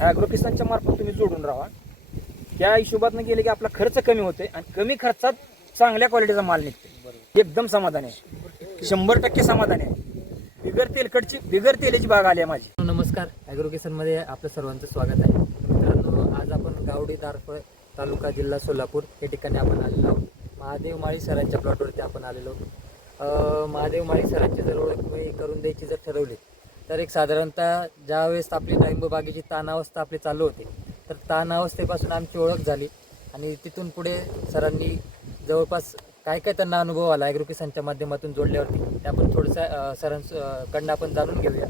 Agro किसानच्या मार्फत तुम्ही जोडून राहा. त्या हिशोबातनं गेले की आपला खर्च कमी होते आणि कमी खर्चात चांगल्या क्वालिटीचा माल निघते. एकदम समाधान आहे, 100% समाधान आहे. बिगर तेलाची बाग आली आहे माझी. नमस्कार, ॲग्रो किसानमध्ये आपलं सर्वांचं स्वागत आहे. मित्रांनो, आज आपण गावडी दारफळ तालुका जिल्हा सोलापूर या ठिकाणी आपण आलेलो आहोत. महादेव माळी सरांच्या प्लॉटवरती आपण आलेलो आहोत. महादेव माळी सरांची जर ओळख मी करून द्यायची जर ठरवली तर एक साधारणतः ज्यावेळेस आपली डाळिंब बागेची ताणावस्था आपली चालू होती, तर ताणावस्थेपासून आमची ओळख झाली आणि तिथून पुढे सरांनी जवळपास काय काय त्यांना अनुभव आला ॲग्रो किसानच्या माध्यमातून जोडल्यावरती ते आपण थोडंसं सरांकडनं आपण जाणून घेऊया.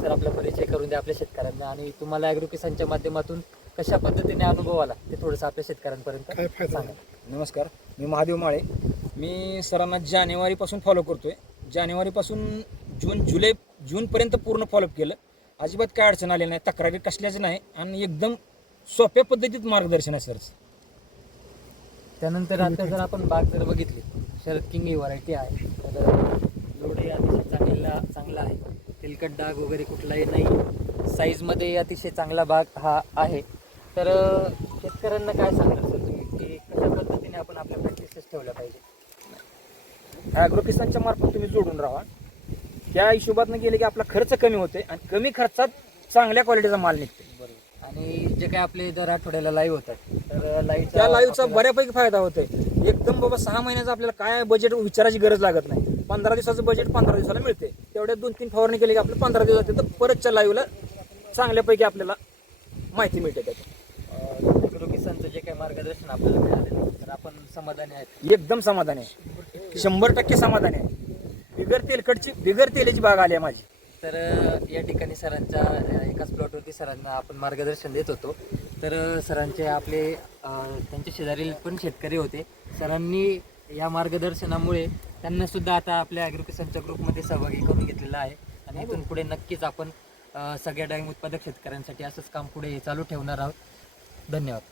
सर, आपला परिचय करून द्या आपल्या शेतकऱ्यांना आणि तुम्हाला ॲग्रो किसानच्या माध्यमातून कशा पद्धतीने अनुभव आला ते थोडंसं आपल्या शेतकऱ्यांपर्यंत सांगा. नमस्कार, मी महादेव माळे. मी सरांना जानेवारीपासून फॉलो करतोय. जानेवारीपासून जूनपर्यंत पूर्ण फॉलोअप केलं. अजिबात काय अडचण आली नाही, तक्रारी कसल्याच नाही आणि एकदम सोप्या पद्धतीत मार्गदर्शन आहे सरचं. त्यानंतर आता जर आपण बाग जर बघितली, शरद किंग ही व्हरायटी आहे, तर लोडही अतिशय चांगला आहे. तेलकट डाग वगैरे कुठलाही नाही. साईजमध्ये अतिशय चांगला बाग हा आहे. तर शेतकऱ्यांना काय सांगणार सर तुम्ही की कशा पद्धतीने आपण आपल्या प्रॅक्टिसेस ठेवल्या पाहिजे? ॲग्रो किसानच्या मार्फत तुम्ही जोडून राहा. त्या हिशोबातनं गेले की आपला खर्च कमी होते आणि कमी खर्चात चांगल्या क्वालिटीचा माल निघते. आणि जे काय आपले दर आठवड्याला लाईव्ह होतात, तर त्या लाईव्हचा बऱ्यापैकी फायदा होतोय. एकदम बाबा 6 महिन्याचं आपल्याला काय बजेट विचारायची गरज लागत नाही. 15 दिवसाचं बजेट 15 दिवसाला मिळते. तेवढ्या 2-3 फवारणी केली की आपलं 15 दिवस जाते, तर परतच्या लाईव्हला चांगल्यापैकी आपल्याला माहिती मिळते. त्याची ॲग्रो किसानचं जे काही मार्गदर्शन आपल्याला मिळालं तर आपण समाधानी आहेत. एकदम समाधान आहे, 100% समाधान आहे. बिगर तेलाची बाग आली आहे माझी. तर या ठिकाणी सरांच्या एकाच प्लॉटवरती सरांना आपण मार्गदर्शन देत होतो. तर सरांचे आपले त्यांचे शेजारील पण शेतकरी होते. सरांनी या मार्गदर्शनामुळे त्यांना सुद्धा आता आपल्या ॲग्रो किसानच्या ग्रुपमध्ये सहभागी करून घेतलेला आहे आणि इथून पुढे नक्कीच आपण सगळ्या डाळिंब उत्पादक शेतकऱ्यांसाठी असंच काम पुढे चालू ठेवणार आहोत. धन्यवाद.